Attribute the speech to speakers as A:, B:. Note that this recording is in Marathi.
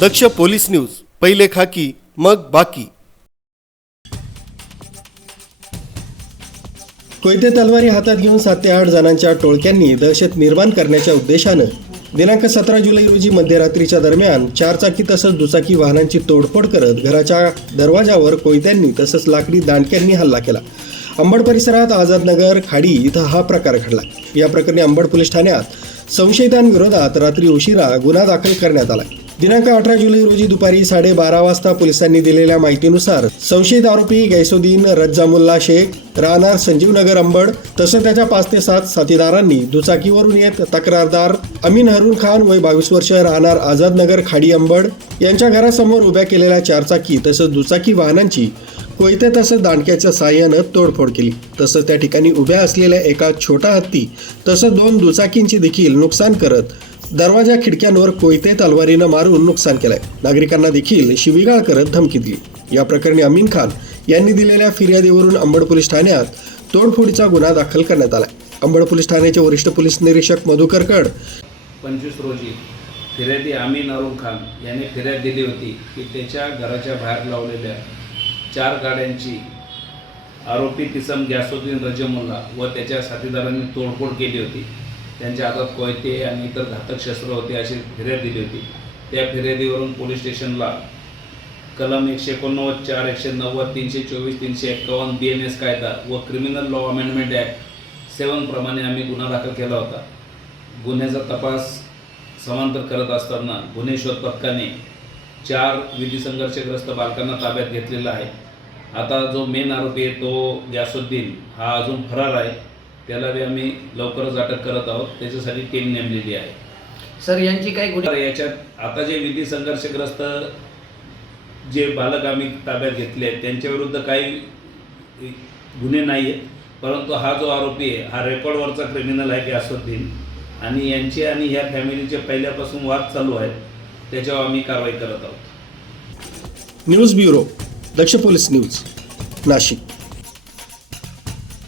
A: दक्ष पोलीस न्यूज पहिले खाकी मग बाकी कोयते तलवारी हातात घेऊन सात ते आठ जणांच्या टोळक्यांनी दहशत निर्माण करण्याच्या उद्देशानं दिनांक सतरा जुलै रोजी मध्यरात्रीच्या दरम्यान चारचाकी तसंच दुचाकी वाहनांची तोडफोड करत घराच्या दरवाजावर कोयत्यांनी तसंच लाकडी दांडक्यांनी हल्ला केला अंबड परिसरात आझादनगर खाडी इथं हा प्रकार घडला या प्रकरणी अंबड पोलीस ठाण्यात संशयितांविरोधात रात्री उशिरा गुन्हा दाखल करण्यात आला दिनांक अठरा जुलै रोजी दुपारी साडेबारा वाजता पोलिसांनी दिलेल्या माहितीनुसार संशयित आरोपी गैसुद्दीन रज्जामुल्ला शेख राहणार संजीव नगर अंबड तसंच त्याच्या पाच ते सात साथीदारांनी दुचाकीवरून येत तक्रारदार अमीन हरून खान वय बावीस वर्ष राहणार आझाद नगर खाडी अंबड यांच्या घरासमोर उभ्या केलेल्या चारचाकी तसंच दुचाकी वाहनांची कोयते तसंच दांडक्याच्या साह्यानं तोडफोड केली तसंच त्या ठिकाणी उभ्या असलेल्या एका छोटा हत्ती तसंच दोन दुचाकींची देखील नुकसान करत दरवाजा खिडक्यांवर कोयते तलवारीनं मारून नुकसान केलंय नागरिकांना देखील शिवीगाळ करत धमकी दिली या प्रकरणी अमीन खान यांनी दिलेल्या फिर्यादीवरून अंबड पोलीस ठाण्यात तोडफोडीचा गुन्हा दाखल करण्यात आला अंबड पोलीस ठाण्याचे वरिष्ठ पोलीस निरीक्षक मधुकरकड कड
B: पंचवीस रोजी फिर्यादी अमीन अरुण खान यांनी फिर्याद दिली होती की त्याच्या घराच्या बाहेर लावलेल्या चार गाड्यांची आरोपी किसम गॅसुद्दीन रजमुल्ला व त्याच्या साथीदारांनी तोडफोड केली होती त्यांच्या हातात कोयते आणि इतर घातक शस्त्र होते अशी फिर्याद दिली होती त्या फिर्यादीवरून पोलीस स्टेशनला कलम एकशे एकोणनव्वद चार एकशे नव्वद तीनशे चोवीस तीनशे एक्कावन्न बी एन एस कायदा व क्रिमिनल लॉ अमेंडमेंट ॲक्ट प्रमाणे आम्ही गुन्हा दाखल केला होता गुन्ह्याचा तपास समांतर करत असताना गुन्हे शोध पथकाने चार विधी संघर्षग्रस्त बालकांना ताब्यात घेतलेला आहे आता जो मेन आरोपी आहे तो ग्यासुद्दीन हा अजून फरार आहे त्याला बी आम्ही लवकरच अटक करत आहोत त्याच्यासाठी टीम नेमलेली आहे सर यांची काय गुन्हे याच्यात आता जे विधी संघर्षग्रस्त जे बालक आम्ही ताब्यात घेतले आहेत त्यांच्याविरुद्ध काही गुन्हे नाही आहेत परंतु हा जो आरोपी आहे हा रेकॉर्डवरचा क्रिमिनल आहे की दिन आणि यांचे आणि ह्या फॅमिलीचे पहिल्यापासून वाद चालू आहेत त्याच्यावर आम्ही कारवाई करत आहोत
A: news bureau Daksh police news Nashik